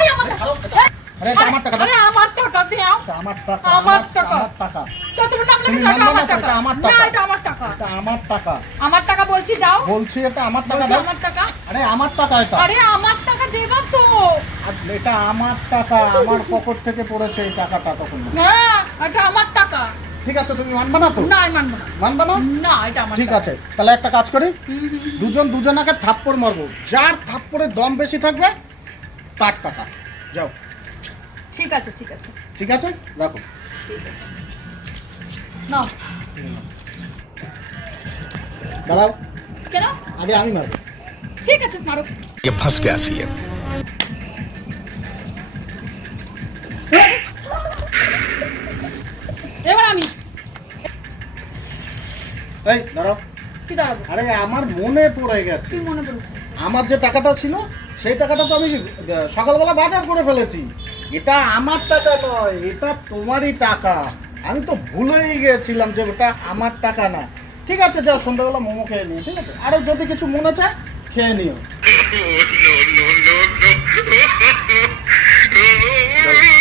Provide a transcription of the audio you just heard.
এই আমার টাকা। আরে এটা আমার টাকা। আরে আমার টাকা দাও। আমার টাকা, আমার টাকা। আমার টাকা। যতটুকু নাম তুমি লেখেছো মানবে এটা না আমার তো, টাকা। এটা আমার টাকা। না এটা আমার টাকা। এটা আমার টাকা। আমার টাকা বলছি দাও। বলছি এটা আমার টাকা বলছি দাও। আমার টাকা। আরে আমার টাকা এটা। আরে আমার টাকা দেবা তো। আর এটা আমার টাকা, আমার পকেট থেকে পড়েছে এই টাকাটা তখন। না এটা আমার টাকা। ঠিক আছে, তুমি মানবে না তো? না আমি মানবো না। মানবে না? না এটা আমার ঠিক টাকা। আছে, তাহলে একটা কাজ করি, হুম, হুম, হুম। দুজন দুজনাকে থাপ্পড় মারবো, যার থাপ্পড়ের দম বেশি থাকবে তার টাকা। যাও। ঠিক আছে ঠিক আছে ঠিক আছে, রাখো। ঠিক আছে নাও। দাঁড়াও, কেন? আগে আমি মারবো। ঠিক আছে মারো। ये फंस गया सीएम। এবার আমি এই দাঁড়াও। কি দাঁড়াবো? আরে আমার মনে পড়ে গেছে, কি মনে পড়েছে? আমার যে টাকাটা ছিল সেই টাকাটা তো আমি সকালবেলা বাজার করে ফেলেছি। এটা আমার টাকা নয়, এটা তোমারই টাকা। আমি তো ভুলেই গেছিলাম যে ওটা আমার টাকা না। ঠিক আছে, যাও সন্ধ্যাবেলা মোমো খেয়ে নিও। ঠিক আছে, আরো যদি কিছু মনে চায় খেয়ে নিও। No, no, no, no.